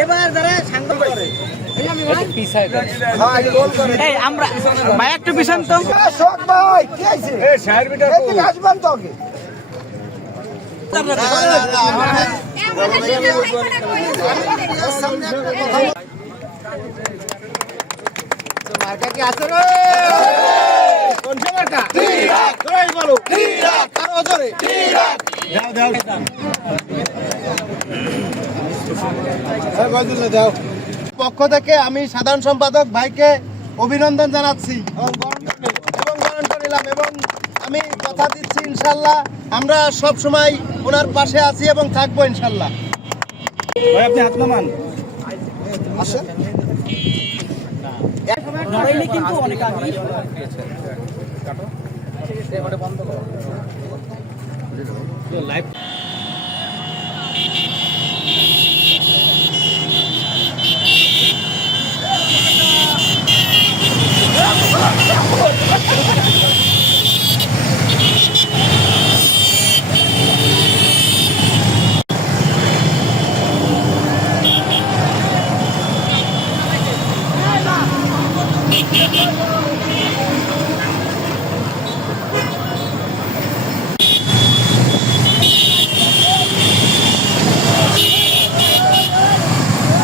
এবার যারা সাংবাদিক করে আমরা ভাই একটু পিছন তো ভাই কি আছে এই 60 মিটার আসবেন তো আগে মার্কা কি আছে রে কোন মার্কা ঠিক কই বলো ঠিক কারো জোরে ঠিক দাও দাও দাও পক্ষ থেকে আমি সাধারণ সম্পাদক ভাইকে অভিনন্দন জানাচ্ছি এবং বরণ করে নিলাম এবং আমি কথা দিচ্ছি ইনশাআল্লাহ আমরা সব সময় ওনার পাশে আছি এবং থাকবো ইনশাআল্লাহ। ভাই আপনি হাত নামান আসেন নড়াইলে কিন্তু অনেক আগে কাটো বন্ধ করো লাইভ